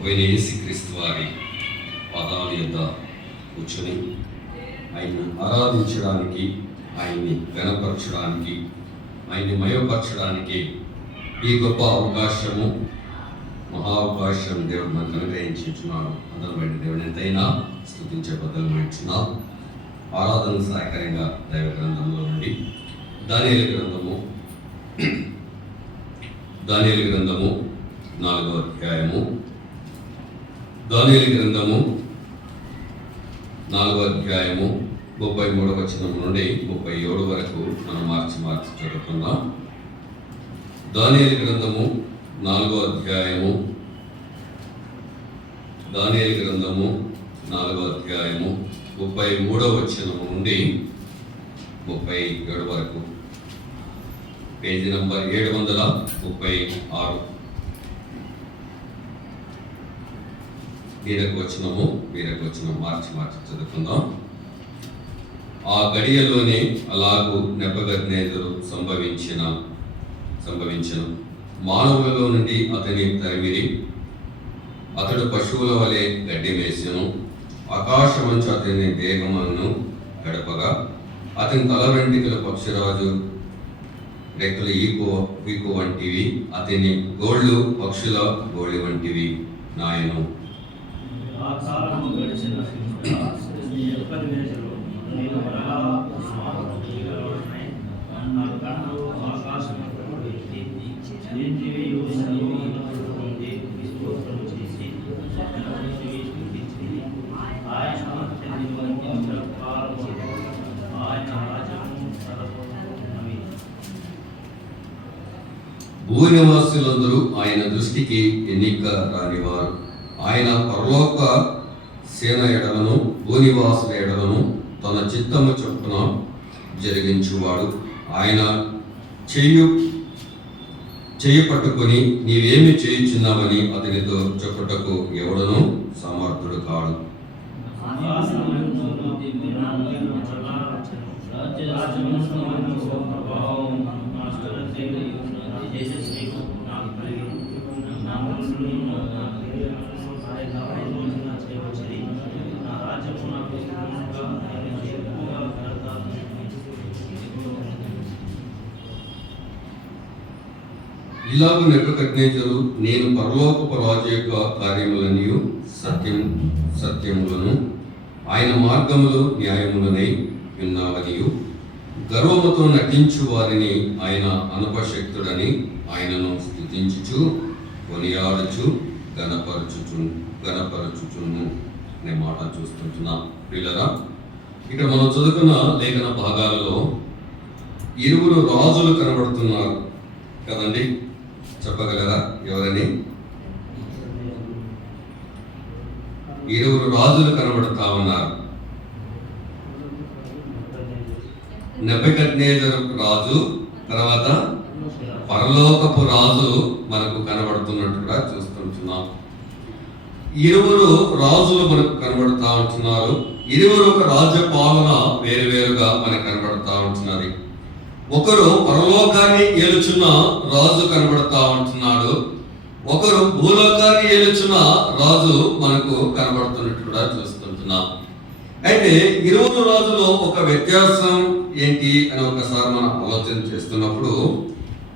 ప్రభువైన యేసుక్రీస్తు వారి పాదాల యొద్ద కూర్చొని ఆయన్ని ఆరాధించడానికి, ఆయన్ని ఘనపరచడానికి, ఆయన్ని మయపరచడానికి ఈ గొప్ప అవకాశము, మహా అవకాశం దేవుడు మనకు అనుగ్రహించున్నాడు. అందరం బయట దేవుని ఎంతైనా స్తుతించే బదులుచున్నాం. ఆరాధన సహాయకరంగా దైవ గ్రంథంలో నుండి దానియేలు గ్రంథము 4వ అధ్యాయము, దానియేలు గ్రంథము 4వ అధ్యాయము 33వ వచనం నుండి 37 వరకు మనం మార్చి చదువుకుందాం. దానియేలు గ్రంథము 4వ అధ్యాయము, దానియేలు గ్రంథము 4వ అధ్యాయము 33వ వచనం నుండి 37 వరకు, పేజీ నంబర్ 736. వీరకు వచనం మార్చి చదువుకుందాం. ఆ గడియలోనే అలాగూ నెబుకద్నెజరు సంభవించను. మానవులలో నుండి అతని తరిమిరి, అతడు పశువుల వలె గడ్డి వేసెను. ఆకాశమంచు అతని దేహమును గడపగా అతని తల వెంట్రుకల పక్షిరాజు రెక్కలు ఈకు వంటివి, అతని గోళ్ళు పక్షుల గోళి వంటివి నాయను. భూనివాసులందరూ ఆయన దృష్టికి ఎన్నిక రానివారు. ఆయన పరలోక సేన ఎడలను భూనివాసుల ఎడలను తన చిత్తము చొప్పున జరిగించువాడు. ఆయన చెయ్యి పట్టుకొని నీవేమి చేయుచున్నావని అతనితో చెప్పుటకు ఎవడను సమర్థుడు కాడు. ఇలాగు నెబుకద్నెజరు నేను పరలోకపు రాజు యొక్క కార్యములనియు సత్యములను ఆయన మార్గములు న్యాయములనై విన్నావనియు గర్వముతో నటించు వారిని ఆయన అనుపశక్తుడని ఆయనను స్తుతించుచు కొనియాడుచు గణపరచుచును అనే మాట చూస్తుంటున్నాం. పిల్లరా, ఇక్కడ మనం చదువుకున్న లేఖన భాగాలలో 2 రాజులు కనబడుతున్నారు కదండి. చెప్పగలరా ఎవరని? 2 రాజులు కనబడుతా ఉన్నారు. నెబుకద్నెజరు రాజు, తర్వాత పరలోకపు రాజు మనకు కనబడుతున్నట్టుగా చూస్తుంటున్నాం. 2 రాజులు మనకు కనబడుతూ ఉంటున్నారు. 2 ఒక రాజ్యపాలన వేరువేరుగా మనకు కనబడుతూ ఉంటున్నది. ఒకరు పరలోకాన్ని ఏలుచున్న రాజు కనబడుతూ ఉంటున్నాడు. ఒకరు భూలోకాన్ని ఏలుచున్న రాజు మనకు కనబడుతున్నట్టు కూడా చూస్తుంటున్నాం. అయితే 2 రాజులో ఒక వ్యత్యాసం ఏంటి అని ఒకసారి మనం ఆలోచన చేస్తున్నప్పుడు,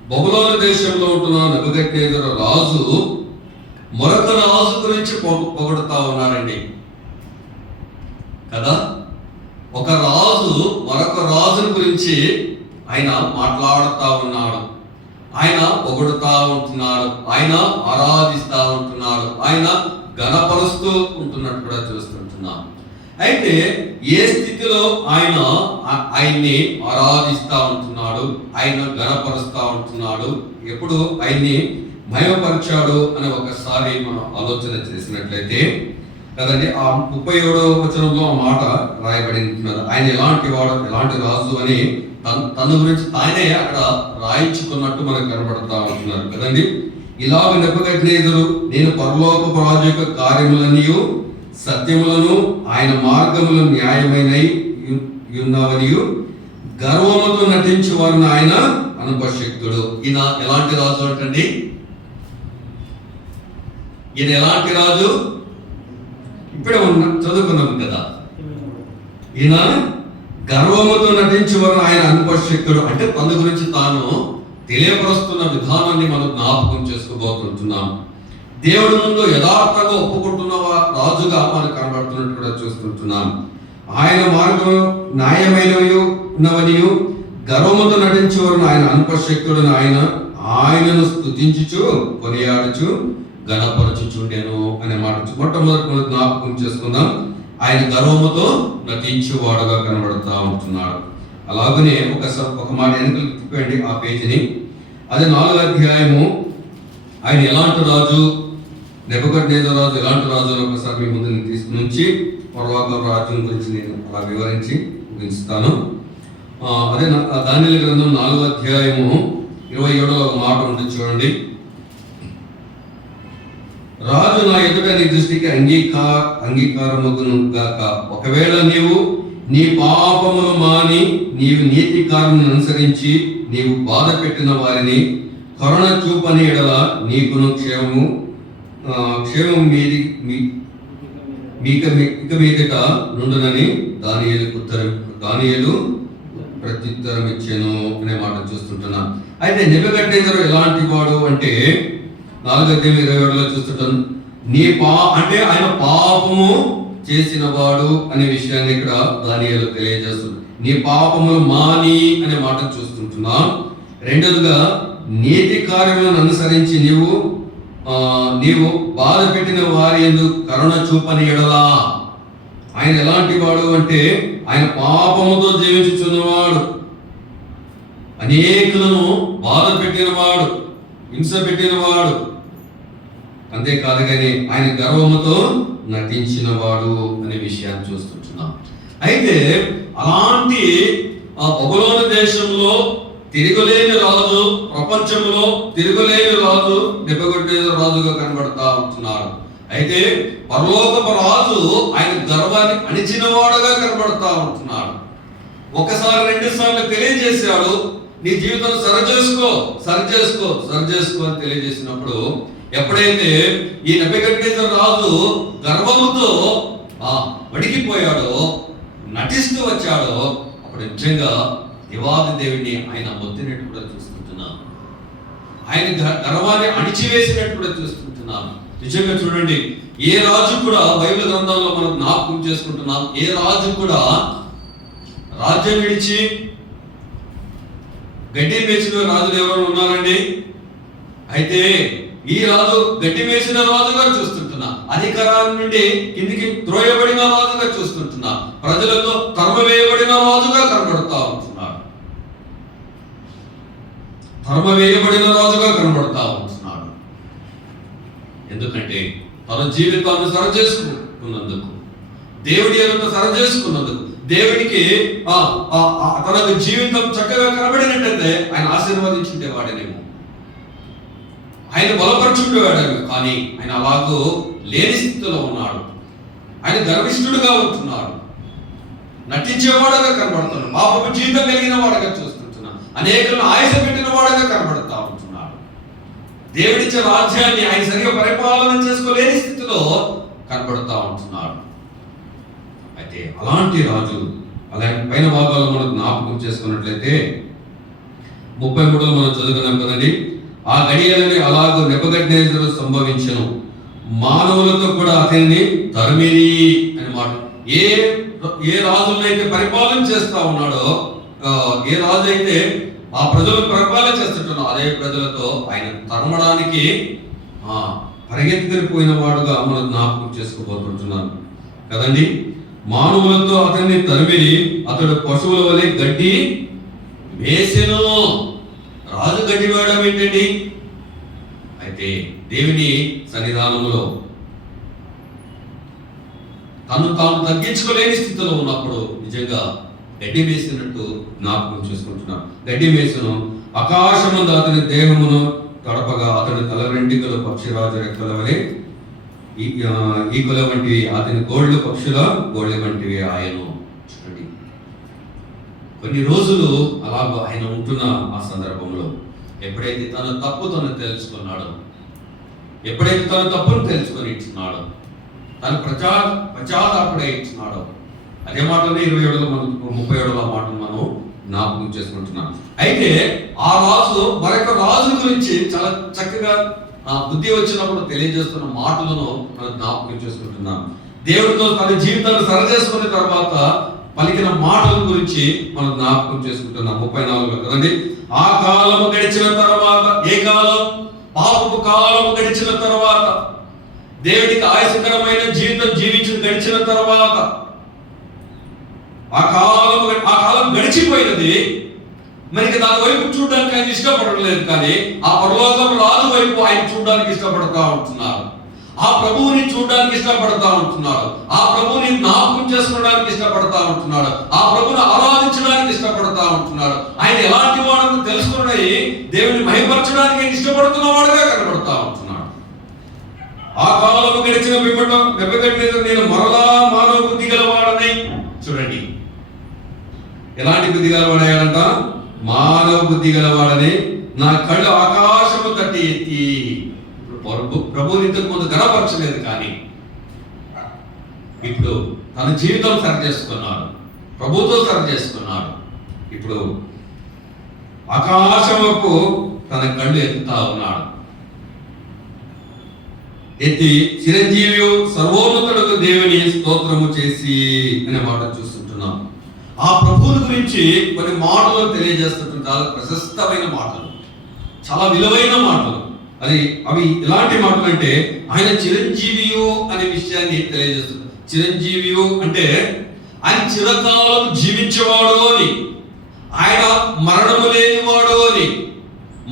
బబులోను దేశంలో ఉంటున్న నెబుకద్నెజరు రాజు మరొక రాజు గురించి పొగడుతా ఉన్నారండి కదా. ఒక రాజు మరొక రాజుని గురించి ఆయన మాట్లాడుతూ ఉన్నాడు, ఆయన పొగడుతూ ఉంటున్నాడు, ఆయన ఆరాధిస్తూ ఉంటున్నాడు, ఆయన ఘనపరుస్తూ ఉంటున్నట్టు కూడా చూస్తుంటున్నాం. అయితే ఏ స్థితిలో ఆయన్ని ఆరాధిస్తూ ఉంటున్నాడు, ఆయన ఘనపరుస్తూ ఉంటున్నాడు, ఎప్పుడు ఆయన్ని మహిమపరిచాడు అని ఒకసారి మనం ఆలోచన చేసినట్లయితే కదండి, ఆ 37వ వచనంలో ఆ మాట రాయబడి ఉంటున్నది. ఆయన ఎలాంటి వాడు, ఎలాంటి రాజు అని తన గురించి తానే అక్కడ రాయించుకున్నట్టు మనకు కనబడతా ఉంటున్నారు కదండి. ఇలాగ నెబుకద్నెజరు నేను పరలోకపు రాజు యొక్క కార్యములనియు సత్యములను ఆయన మార్గములు న్యాయమైనవి ఉన్నావనియు గర్వముతో నటించు వారిని ఆయన అనుపశక్తుడు. ఈయన ఎలాంటి రాజు అంటండి? ఈయన ఎలాంటి రాజు? ఇప్పుడే చదువుకున్నాం కదా, ఈయన గర్వముతో నటించేవారు, ఆయన అనుపశక్తుడు. అంటే తన గురించి తాను తెలియపరుస్తున్న విధానాన్ని మనం జ్ఞాపకం చేసుకోబోతుంటున్నాం. దేవుడి ముందు యథార్థంగా ఒప్పుకుంటున్న రాజుగా మనకు కనబడుతున్నట్టు కూడా చూస్తుంటున్నాం. ఆయన మార్గం న్యాయమైనవి ఉన్నవనియు గర్వముతో నటించేవారు ఆయన అనుపశక్తుడని ఆయనను స్తుతించుచు కొనియాడుచు గణపరచుచుండెను అనే మాట మొట్టమొదటి మనం జ్ఞాపకం చేసుకుందాం. ఆయన గర్వముతో నటించేవాడుగా కనబడుతూ ఉంటున్నాడు. అలాగనే ఒక మాట వెనుకలు తిప్పండి ఆ పేజీని. అది 4వ అధ్యాయము. ఆయన ఎలాంటి రాజు, నెబుకద్నెజరు రాజు ఎలాంటి రాజు అని ఒకసారి మీ ముందు తీసుకుని ఉంచి పర్వత రాజ్యం గురించి నేను అలా వివరించి ముగిస్తాను. అదే దానియేలు గ్రంథం 4వ అధ్యాయము 27వ ఒక మాట ఉంటుంది చూడండి. రాజు నా ఎదుట నీ దృష్టికి అంగీకారముగును గాక. ఒకవేళ నీవు నీ పాపమును మాని నీవు నీతి కార్యమును అనుసరించి నీవు బాధ పెట్టిన వారిని కరుణ చూపని ఎడల నీకును క్షేమము ఇక మీదట నుండునని దానియేలు ప్రత్యుత్తరం ఇచ్చాను అనే మాట చూస్తుంటున్నాను. అయితే నెబుకద్నెజరు ఎలాంటి వాడు అంటే 4:27లో చూస్తుంటాను. అంటే ఆయన పాపము చేసిన వాడు అనే విషయాన్ని ఇక్కడ దానియేలు తెలియజేస్తుంది. నీ పాపములు మాని అనే మాట చూస్తుంటున్నా. రెండోదిగా నీతి కార్యములను అనుసరించి నీవు బాధ పెట్టిన వారి యందు కరుణ చూపని ఎడలా. ఆయన ఎలాంటి వాడు అంటే ఆయన పాపముతో జీవించుచున్నవాడు, అనేకులను బాధ పెట్టినవాడు, హింస పెట్టినవాడు. అంతేకాదు కానీ ఆయన గర్వముతో నటించిన వాడు అనే విషయాన్ని చూస్తుంటున్నాం. అయితే అలాంటి బబులోను దేశంలో తిరుగులేని రాజు, ప్రపంచంలో తిరుగులేని రాజు నెబుకద్నెజరు రాజుగా కనబడతా ఉంటున్నాడు. అయితే పరలోకపు రాజు ఆయన గర్వాన్ని అణిచిన వాడుగా కనబడతా ఉంటున్నాడు. ఒకసారి 2 సార్లు తెలియజేశాడు, నీ జీవితం సరిచేసుకో అని తెలియజేసినప్పుడు ఎప్పుడైతే ఈ నెబుకద్నెజరు రాజు గర్వముతో వడికిపోయాడో, నటిస్తూ వచ్చాడో, అప్పుడు నిజంగా దేవాది దేవుడిని ఆయన మొత్తినట్టు కూడా చూస్తుంటున్నాం. ఆయన గర్వాన్ని అణిచివేసినట్టు కూడా చూస్తుంటున్నాం. నిజంగా చూడండి, ఏ రాజు కూడా బైబిల్ గ్రంథంలో మనం జ్ఞాపకం చేసుకుంటున్నాం, ఏ రాజు కూడా రాజ్యం విడిచి గడ్డి మేచిన రాజులు ఎవరు ఉన్నారండి? అయితే ఈ రాజు గడ్డి మేసిన రాజుగా చూస్తుంటున్నా, అధికారాన్ని నుండి కిందికి త్రోయబడిన రాజుగా చూస్తుంటున్నా, ప్రజలతో తరమవేయబడిన రాజుగా కనబడుతూ ఉంటున్నాడు. ఎందుకంటే తన జీవితాన్ని సరిచేసుకున్నందుకు, దేవుడి ఎదుట సరిచేసుకున్నందుకు, దేవుడికి తనకు జీవితం చక్కగా కనబడినట్టయితే ఆయన ఆశీర్వదించుంటే వాడేనేమో, ఆయన బలపరుచుండేవాడేమో. కానీ ఆయన అలాగూ లేని స్థితిలో ఉన్నాడు. ఆయన గర్విష్ఠుడుగా ఉంటున్నాడు, నటించేవాడుగా కనబడుతున్నాడు, పాపపు జీవితం కలిగిన వాడుగా చూస్తుంటున్నాడు, అనేకులను ఆయాస పెట్టిన వాడుగా కనబడుతూ ఉంటున్నాడు. దేవుడిచ్చే రాజ్యాన్ని ఆయన సరిగా పరిపాలన చేసుకోలేని స్థితిలో కనబడుతూ ఉంటున్నాడు. అయితే అలాంటి రాజు, అలాంటి పైన భాగాల్లో మనం జ్ఞాపకం చేసుకున్నట్లయితే 33లో మనం చదువుకున్నాం కదండి. ఆ గడియలని అలాగూ నెబుకద్నెజరు సంభవించెను, మానవులతో కూడా అతన్ని తరిమిరి అని మాట. ఏ రాజులైతే పరిపాలన చేస్తా ఉన్నాడో, ఏ రాజు అయితే ఆ ప్రజలకు పరిపాలన చేస్తుంటాడో అదే ప్రజలతో ఆయన తరమడానికి పరిగెత్తుకొని పోయిన వాడుగా మనం జ్ఞాపకం చేసుకోబోతుంటున్నాను కదండి. మానవులతో అతన్ని తరిమిరి, అతడు పశువుల వలె గడ్డి వేసెను. రాజు గడ్డి వేయడం ఏంటండి? అయితే దేవుని సన్నిధానంలో తాను తగ్గించుకోలేని స్థితిలో ఉన్నప్పుడు నిజంగా గడ్డి వేసినట్టు జ్ఞాపకం చేసుకుంటున్నాం. గడ్డి వేసను, ఆకాశమందు అతని దేహమును తడపగా అతని తల వెంట్రుకలు పక్షిరాజు రెక్కల వలె ఈగల వంటివి, అతని గోళ్ళు పక్షుల గోళ్ళ వంటివి ఆయను. చూడండి, కొన్ని రోజులు అలాగ ఆయన ఉంటున్న ఆ సందర్భంలో ఎప్పుడైతే తన తప్పు తను తెలుసుకున్నాడో, ఎప్పుడైతే తన తప్పును తెలుసుకొని ఇచ్చినాడో, తను పశ్చాత్తాపడే ఇచ్చినాడో, అదే మాటనే 37వ మాటను మనం జ్ఞాపకం చేసుకుంటున్నాం. అయితే ఆ రాజు మరొక రాజు గురించి చాలా చక్కగా బుద్ధి వచ్చినప్పుడు తెలియజేస్తున్న మాటలను మనం జ్ఞాపకం చేసుకుంటున్నాం. దేవుడితో తన జీవితాన్ని సరిచేసుకున్న తర్వాత పలికిన మాటల గురించి మనం జ్ఞాపకం చేసుకుంటున్నాం. 34 కదండి. ఆ కాలము గడిచిన తర్వాత, ఏ కాలం? పాపపు కాలము గడిచిన తర్వాత, దేవుడికి ఆయాసకరమైన జీవితం గడిచిన తర్వాత, ఆ కాలం గడిచిపోయినది. మనకి దాని వైపు చూడడానికి ఆయన ఇష్టపడలేదు, కానీ ఆ పరలోకం రాజు వైపు ఆయన చూడడానికి ఇష్టపడతా ఉంటున్నారు. ఆ ప్రభువుని చూడడానికి ఇష్టపడతా ఉంటున్నాడు. ఆ ప్రభువుని జ్ఞాపకం చేసుకోవడానికి ఇష్టపడతా ఉంటున్నాడు. ఆ ప్రభువుని ఆరాధించడానికి ఇష్టపడతా ఉంటున్నాడు. ఆయన ఎలాంటి వాడని తెలుసుకుని దేవుని మహిమపరచడానికి ఆయన ఇష్టపడుతున్న వాడుగా కనబడతా ఉంటున్నాడు. ఆ కాలంలో గడిచిన నెబుకద్నెజరు నేను మరలా మానవ బుద్ధి గలవాడని. చూడండి, ఎలాంటి బుద్ధి గలవాడయ్యాడంట? మానవ బుద్ధి గలవాడని. నా కళ్ళు ఆకాశము తట్టి ఎత్తి. ప్రభువుని ఇంతకు ముందు గణపరచలేదు, కానీ ఇప్పుడు తన జీవితం సరి చేసుకున్నాడు, ప్రభుతో సరి చేసుకున్నాడు. ఇప్పుడు ఆకాశముకు తన కళ్ళు ఎత్తుతా ఉన్నాడు. ఎత్తి చిరంజీవి సర్వోన్నతుడు దేవుని స్తోత్రము చేసి అనే మాట చూస్తుంటున్నాం. ఆ ప్రభువుని గురించి కొన్ని మాటలు తెలియజేస్తుంటాం. చాలా ప్రశస్తమైన మాటలు, చాలా విలువైన మాటలు. అవి ఎలాంటి మాటలు అంటే, ఆయన చిరంజీవియు అనే విషయాన్ని తెలియజేస్తున్నారు. చిరంజీవియు అంటే ఆయన చిరకాలం జీవించేవాడు అని, ఆయన మరణము లేనివాడు అని,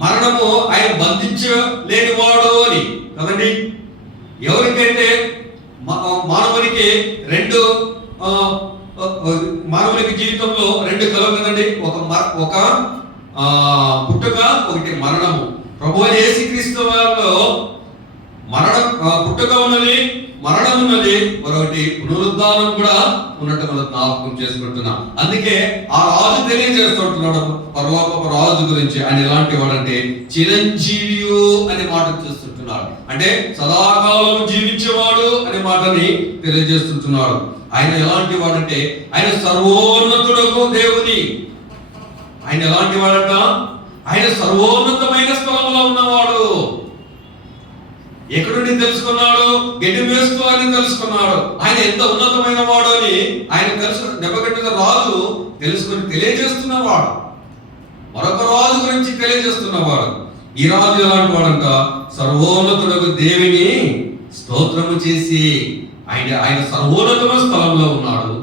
మరణము ఆయన బంధించలేనివాడు అని కదండి. ఎవరికైతే మానవునికి మానవునికి జీవితంలో రెండు కలవు కదండి. ఒక పుట్టుక, ఒకటి మరణము. ప్రభువు యేసుక్రీస్తు వారిలో పుట్టుక ఉన్నది, మరణం ఉన్నది, మరొకటి పునరుద్ధానం కూడా ఉన్నట్టు మనం జ్ఞాపకం చేసుకుంటున్నాం. అందుకే ఆ రాజు తెలియజేస్తుంటున్నాడు పరలోకపు రాజు గురించి. ఆయన ఎలాంటి వాడంటే చిరంజీవియు అనే మాట చూస్తుంటున్నాడు. అంటే సదాకాలం జీవించేవాడు అనే మాటని తెలియజేస్తుంటున్నాడు. ఆయన ఎలాంటి వాడంటే ఆయన సర్వోన్నతుడగు దేవుని. ఆయన ఎలాంటి వాడంట? ఆయన సర్వోన్నతమైన స్థలంలో ఉన్నవాడు. ఎక్కడుండి తెలుసుకున్నాడు? గడ్డి వేస్తూ అని తెలుసుకున్నాడు. ఆయన ఎంత ఉన్నతమైన వాడు అని ఆయన నెబుకద్నెజరు రాజు తెలుసుకుని తెలియజేస్తున్నవాడు. మరొక రాజు గురించి తెలియజేస్తున్నవాడు. ఈ రాజు ఎలాంటి వాడంట? సర్వోన్నతుడకు దేవుని స్తోత్రము చేసి ఆయన సర్వోన్నతమైన స్థలంలో ఉన్నాడు.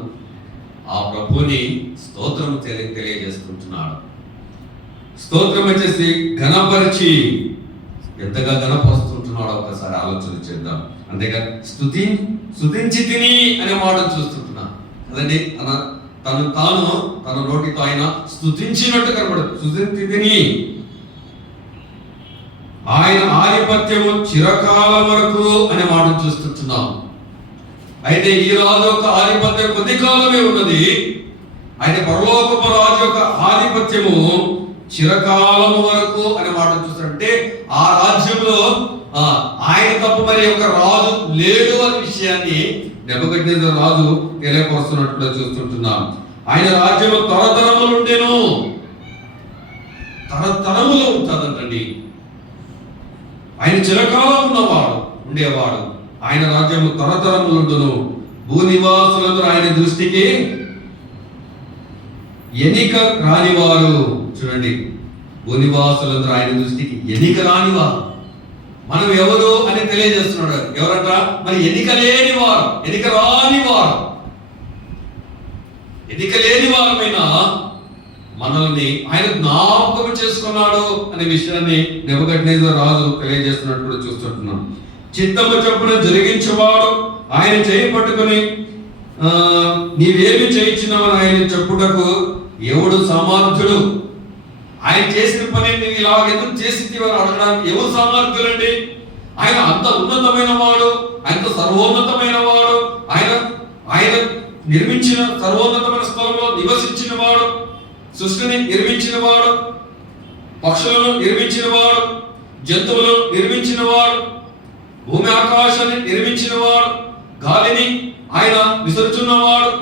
ఆ ప్రభుని స్తోత్రము తెలియజేస్తుంటున్నాడు. స్తోత్రం వచ్చేసి ఘనపరిచి, ఎంతగా ఘనపరుస్తుంటున్నాడో ఒకసారి ఆలోచన చేద్దాం. అంతేగా స్తుతించి తిని అనే మాట చూస్తుంటున్నా కదండి. తన నోటితో ఆయన స్తుతించినట్టు కనబడదు. స్తుతించి తిని. ఆయన ఆధిపత్యము చిరకాలం వరకు అనే మాట చూస్తుంటున్నాం. అయితే ఈ రాజు యొక్క ఆధిపత్యం కొద్ది కాలమే ఉన్నది. అయితే పరలోకపు రాజు యొక్క ఆధిపత్యము చిరకాలము వరకు అనే మాట చూస్తుంటే ఆ రాజ్యంలో ఆయన తప్ప మరి ఒక రాజు లేడు అనే విషయాన్ని నెబుకద్నెజరు రాజు తెలియపరుస్తున్నట్లు చూస్తుంటున్నాం. ఆయన రాజ్యము తరతరములు ఉండేను. తరతరములు ఉంటుందంటండి. ఆయన చిరకాలం ఉండేవాడు. ఆయన రాజ్యము తరతరములు ఉండును. భూనివాసులందరూ ఆయన దృష్టికి ఎన్నిక రానివారు. చూడండి, భూనివాసులందరూ ఆయన దృష్టికి ఎన్నిక రానివారు. మనం ఎవరు అని తెలియజేస్తున్నాడు. ఎవరంట? మరి ఎన్నిక లేనివారు, ఎన్నిక రానివారు. ఎన్నిక లేని వారమైనా మనల్ని ఆయన జ్ఞాపకం చేసుకున్నాడు అనే విషయాన్ని నెబుకద్నెజరు రాజు తెలియజేస్తున్నట్టు చూస్తుంటున్నాం. చిత్తము చొప్పున జరిగించేవాడు ఆయన చేయి పట్టుకుని నీవేమి చేయించినావని ఆయన చెప్పుటకు ఎవడు సమర్థుడు? ఆయన చేసిన పని నువ్వు ఇలా ఎందుకు చేసింది అని అడగడానికి ఎవరు సమర్థులండి? ఆయన అంత ఉన్నతమైన వాడు, ఆయన సర్వోన్నతమైన వాడు, ఆయన నిర్మించిన సర్వోన్నతమైన స్థలంలో నివసించిన వాడు, సృష్టిని నిర్మించిన వాడు, పక్షులను నిర్మించిన వాడు, జంతువులను నిర్మించిన వాడు, భూమి ఆకాశాన్ని నిర్మించిన వాడు, గాలిని ఆయన విసురుచున్నవాడు,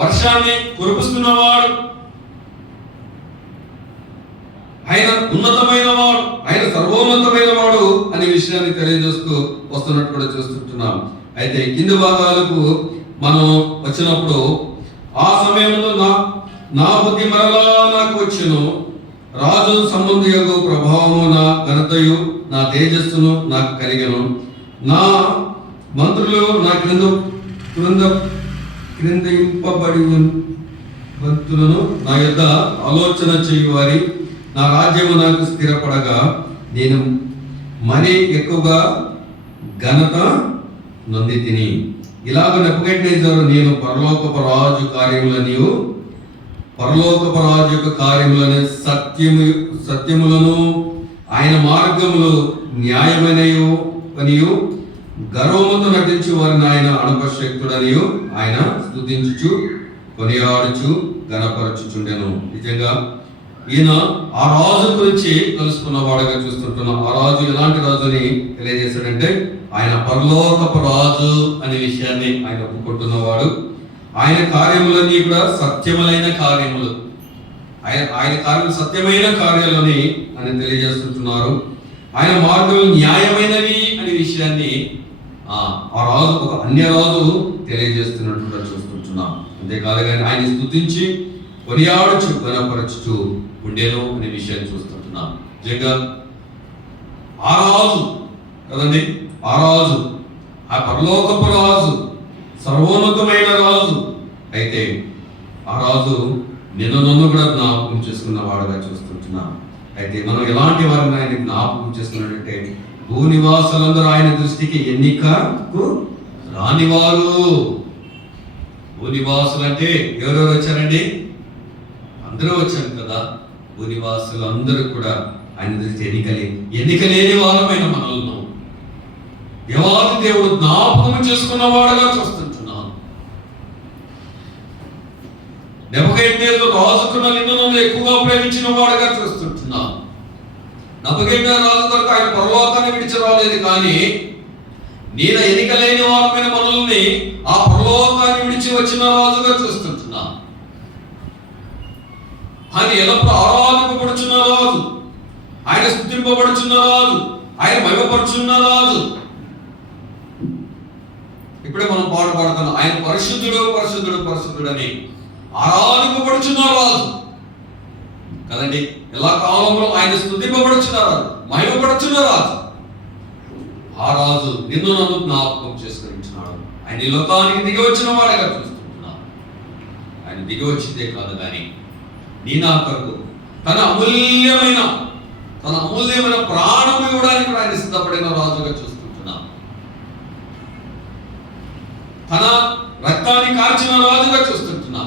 వర్షాన్ని కురిపిస్తున్నవాడు, ఆయన ఉన్నతమైన వాడు, ఆయన సర్వోన్నతమైన వాడు అనే విషయాన్ని తెలియజేస్తూ వస్తున్నట్టు కూడా చూస్తుంటున్నాం. అయితే కింది భాగాలకు మనం వచ్చినప్పుడు, ఆ సమయంలో నా బుద్ధి మరలా నాకు వచ్చును, రాజు సంబంధియగు ప్రభావము, నా ఘనతయు, నా తేజస్సును నాకు కలిగను, నా మంత్రులు నా క్రిందింపబడి భక్తులను నా యొద్ద ఆలోచన చేయువారి, నా రాజ్యము నాకు స్థిరపడగా నేను మరీ ఎక్కువగా ఘనత నొంది తిని. ఇలాగ నెబుకద్నెజరు, నేను పరలోకపు రాజు యొక్క కార్యములను సత్యములను ఆయన మార్గములు న్యాయమైనయు గర్వముతో నటించు వారిని ఆయన అణుపశక్తుడనియు ఆయన స్తుతించుచు కొనియాడుచు గణపరచుచుండెను. నిజంగా ఈయన ఆ రాజు గురించి తెలుసుకున్న వాడుగా చూస్తుంటున్నాం. ఆ రాజు ఎలాంటి రాజుని తెలియజేశాడంటే, ఆయన పరలోకపు రాజు అనే విషయాన్ని ఆయన ఒప్పుకుంటున్నవాడు. ఆయన కార్యములన్నీ కూడా సత్యములైన కార్యములు, ఆయన కార్యములు సత్యమైన కార్యాలని ఆయన తెలియజేస్తుంటున్నారు. ఆయన మార్గములు న్యాయమైనవి అనే విషయాన్ని ఆ రాజు, ఒక అన్య రాజు తెలియజేస్తున్నట్టుగా చూస్తుంటున్నాం. అంతేకాదు కానీ ఆయన స్తుతించి కొనియాడుచు గణపరచుచు ఉండేను అనే విషయాన్ని చూస్తుంటున్నాం. నిజంగా ఆ రాజు కదండి, ఆ రాజు, ఆ పరలోకపు రాజు, సర్వోన్నతమైన రాజు. అయితే ఆ రాజు నన్ను కూడా జ్ఞాపకం చేసుకున్న వాడుగా చూస్తుంటున్నాం. అయితే మనం ఎలాంటి వారిని ఆయన జ్ఞాపకం చేసుకున్నాడంటే, భూనివాసులందరూ ఆయన దృష్టికి ఎన్నికకు రానివారు. భూనివాసులు అంటే ఎవరెవరు వచ్చారండి? అందరూ వచ్చారు కదా. భూనివాసులు అందరూ కూడా ఆయన దృష్టి ఎన్నికలేని వారమైన మనల్ని దేవాది దేవుడు జ్ఞాపకం చేసుకున్నవాడుగా చూస్తుంటున్నాం. నెబుకద్నెజరు రాజుకున్న నిందను ఎక్కువగా ప్రేమించిన వాడుగా చూస్తుంటున్నాం. నెబుకద్నెజరు రాజు కొరకు ఆయన పరలోకాన్ని విడిచి రాలేదు, కానీ నేను ఎన్నికలేని వారమైన మనల్ని ఆ పరలోకాన్ని విడిచి వచ్చిన రాజుగా చూస్తుంటున్నాం. ఆయన ఎల్లప్పుడూ ఆరాధింపబడుచున్న రాజు, ఆయన స్తుతింపబడుచున్న రాజు, ఆయన మహిమపరుచున్న రాజు. ఇప్పుడే మనం పాడుతున్నాం, ఆయన పరిశుద్ధుడు పరిశుద్ధుడు పరిశుద్ధుడు అని ఆరాధింపబడుచున్న రాజు కదండి. ఎలా కాలంలో ఆయన స్తుతింపబడుచున్న రాజు, మహిమపడుచున్న రాజు. ఆ రాజు నిన్ను నన్ను జ్ఞాపకం చేసుకున్నాడు. ఆయన ఈ లోకానికి దిగి వచ్చిన వాడిగా చూస్తున్నాడు. ఆయన దిగి వచ్చిందే కాదు, కానీ నీ నా కొరకు తన అమూల్యమైన ప్రాణం ఇవ్వడానికి ఆయన సిద్ధపడిన రాజుగా చూస్తుంటున్నా. తన రక్తాన్ని కార్చిన రాజుగా చూస్తుంటున్నా.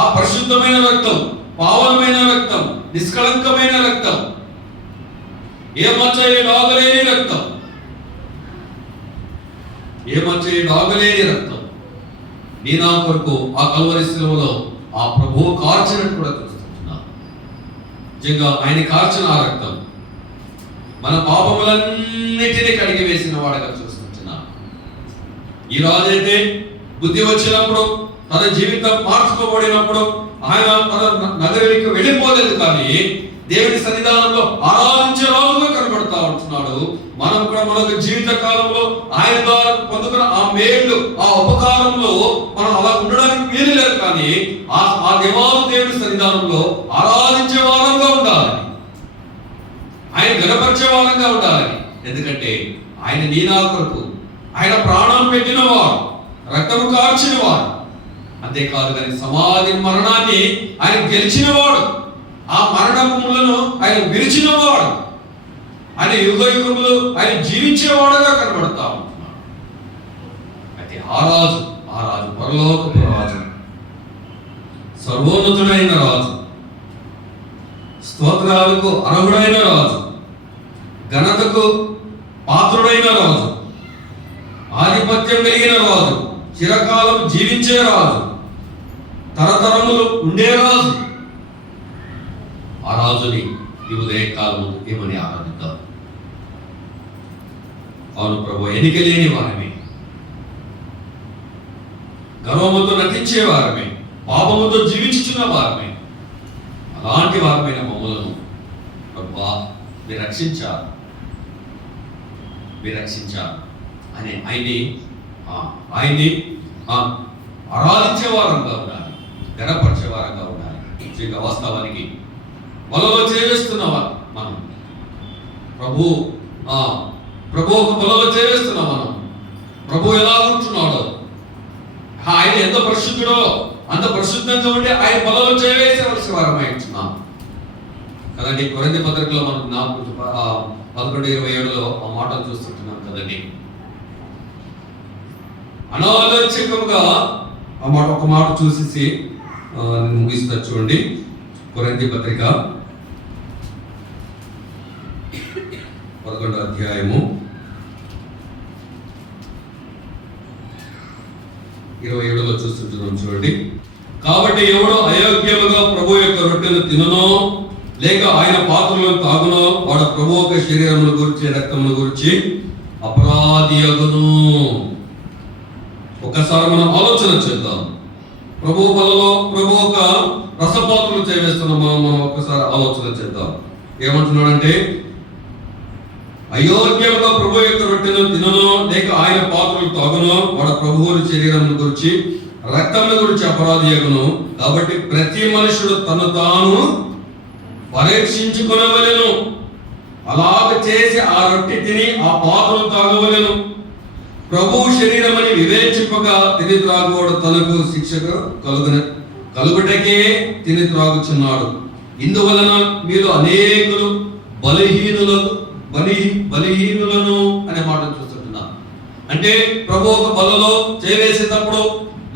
ఆ పరిశుద్ధమైన రక్తం, పావనమైన రక్తం, నిష్కళంకమైన రక్తం, ఏ మచ్చ ఏ డాగలేని రక్తం, నీ నా కొరకు ఆ కల్వరి శిలువలో ఆ ప్రభువు కార్చినట్టు కూడా చూస్తున్నా. నిజంగా ఆయన కార్చిన ఆ రక్తం మన పాపములన్నిటినీ కడిగి వేసిన వాడుగా చూస్తున్నా. ఈ రాజైతే బుద్ధి వచ్చినప్పుడు, తన జీవితం మార్చుకోబడినప్పుడు ఆయన తన నగరానికి వెళ్ళిపోలేదు, కానీ దేవుని సన్నిధానంలో ఆరాధించే రాజుగా కనబడతా ఉంటున్నాడు. మనం కూడా మన జీవిత కాలంలో ఆయన ద్వారా పొందుకున్న ఆ మేలు, ఆ ఉపకారంలో మనం అలా ఉండడానికి వీలు లేదు, కానీ ఆ దేవుని సన్నిధానంలో ఆరాధించే వారంగా ఉండాలని, ఆయన గణపరిచే వారంగా ఉండాలని. ఎందుకంటే ఆయన నీ నా కొరకు ఆయన ప్రాణం పెట్టినవాడు, రక్తము కార్చినవాడు. అంతేకాదు కానీ సమాధి మరణాన్ని ఆయన గెలిచినవాడు, ఆ మరణములను ఆయన విరిచినవాడు, ఆయన యుగ యుగములు ఆయన జీవించేవాడుగా కనబడతా ఉంటున్నాడు. అయితే ఆ రాజు పరలోకపు రాజు, సర్వోన్నతుడైన రాజు, స్తోత్రాలకు అర్హుడైన రాజు, ఘనతకు పాత్రుడైన రాజు, ఆధిపత్యం కలిగిన రాజు, చిరకాలం జీవించే రాజు, తరతరములు ఉండే రాజు. ఆ రాజుని ఈ ఉదయకాలము ఏమని ఆరాధిద్దాం? అవును ప్రభు, ఎన్నిక లేని వారమే, గర్వముతో నటించే వారమే, పాపముతో జీవించుచున్న వారమే, అలాంటి వారమైన మమ్మలను ప్రభా మీరు రక్షించారు అని ఆయన్ని ఆరాధించే వారంగా ఉండాలి, గణపరిచే వారంగా ఉండాలి. వాస్తవానికి వలలో చేవేస్తున్నావా మనం ప్రభు ఒక బలలో చేవేస్తున్నాం మనం. ప్రభు ఎలా ఉంటున్నాడో, ఆయన ఎంత పరిశుద్ధుడో అంత పరిశుద్ధంగా ఉంటే ఆయన బలలో చేవేసేవలసిన వారమై ఉంటున్నాం కదండి. కొరింథీ పత్రికలో మనం 11:27 ఆ మాటలు చూస్తుంటున్నాం కదండి. అనాలోచకంగా ఒక మాట చూసేసి ముగిస్తా చూడండి. కొరింథీ పత్రిక 11వ అధ్యాయము 27లో చూస్తుంటున్నాం చూడండి. కాబట్టి ఎవడో అయోగ్యముగా ప్రభు యొక్క రొట్టెను తిననో లేక ఆయన పాత్రలను తాగునో వాడు ప్రభు యొక్క శరీరమును గురించి రక్తమును గురించి అపరాధి అగును. ఒకసారి మనం ఆలోచన చేద్దాం. ప్రభు బలలో ప్రభు ఒక రసపాత్రలు చేవేస్తున్నాం మనం ఒక్కసారి ఆలోచన చేద్దాం. ఏమంటున్నాడంటే, అయోగ్యముగా ప్రభు యొక్క రొట్టెను తిననో లేక ఆయన పాత్రలు తాగునో వాడు ప్రభువుని శరీరమును గురించి రక్తమును గురించి అపరాధి అగును. కాబట్టి ప్రతి మనుషుడు తను తాను పరీక్షించుకొనవలెను. అలాగ చేసి ఆ రొట్టె తిని ఆ పాత్రను తాగవలెను. ప్రభువు శరీరమని వివేచింపగా తిని త్రాగువాడు తనకు శిక్షకు కలుగుటకే తిని త్రాగుచున్నాడు. ఇందువలన మీరు అనేకులు బలహీనులను అనే మాట చూస్తుంటున్నారు. అంటే ప్రభు ఒక బలలో చేవేసేటప్పుడు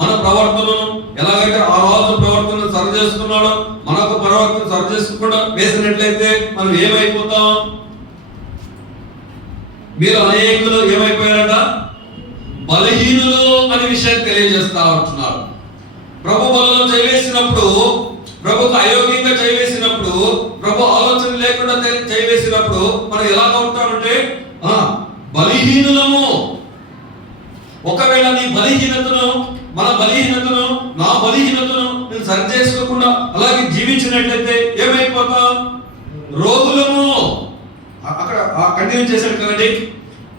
మన ప్రవర్తనను ఎలాగైతే ఆ రాజు ప్రవర్తన సరి చేసుకున్నాడో మనకు ప్రవర్తన సరి చేసుకోకుండా వేసినట్లయితే మనం ఏమైపోతాం? మీరు అనేకులు ఏమైపోయారట? బలహీనులు అనే విషయాన్ని తెలియజేస్తా ఉంటున్నారు. ప్రభు బలలో చేయవేసినప్పుడు, ప్రభుకు అయోగ్యంగా చేయవేసినప్పుడు, ప్రభు ఆలోచన లేకుండా చేయవేసినప్పుడు మనం ఎలాగ ఉంటామంటే బలహీనులము. ఒకవేళ నీ బలహీనతను, మన బలహీనతను, నా బలహీనతను నేను సరి చేసుకోకుండా అలాగే జీవించినట్లయితే ఏమైపోతాం? రోగులము. అక్కడ కంటిన్యూ చేశాడు కదండి,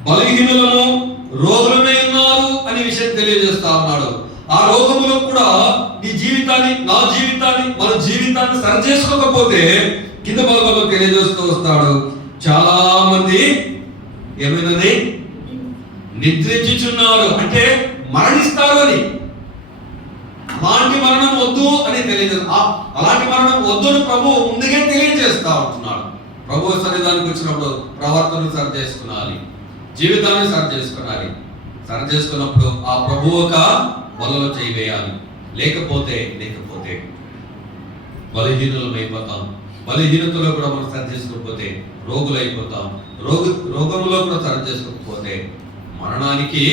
బలహీనులము రోగులమే ఉన్నారు అనే విషయం తెలియజేస్తా ఉన్నాడు. ఆ రోగములు కూడా నీ జీవితాన్ని, నా జీవితాన్ని, మన జీవితాన్ని సరి చేసుకోకపోతే కింద భాగంలో తెలియజేస్తూ వస్తాడు. చాలా మంది ఏమైనది నిద్రించుచున్నారు, అంటే మరణిస్తారు అని. అలాంటి మరణం వద్దు అని తెలియజేస్తా, అలాంటి మరణం వద్దుని ప్రభు ముందుగా తెలియజేస్తా ఉంటున్నాడు. ప్రభు సన్నిధానికి వచ్చినప్పుడు ప్రవర్తన సరి చేసుకున్నాలి, జీవితాన్ని సరి చేసుకున్నాలి. సరి చేసుకున్నప్పుడు ఆ ప్రభు ఒక బలలో చేయవేయాలి. లేకపోతే బలహీనులం అయిపోతాం. బలహీనతలో కూడా మనం సరి చేసుకోకపోతే రోగులైపోతాం. రోగంలో కూడా సరి చేసుకోకపోతే మరణానికి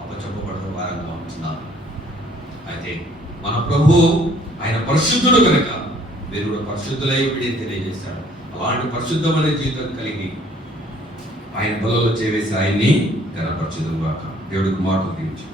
అప్పచెప్పబడిన వారంగా ఉంటున్నాం. అయితే మన ప్రభు ఆయన పరిశుద్ధుడు కనుక మీరు కూడా పరిశుద్ధులై విడి తెలియజేశాడు. అలాంటి పరిశుద్ధమైన జీవితం కలిగి ఆయన బలలో చేవేసి ఆయన్ని ఘనపరచుదుగాక. దేవుడికి మాటలు దీవించు.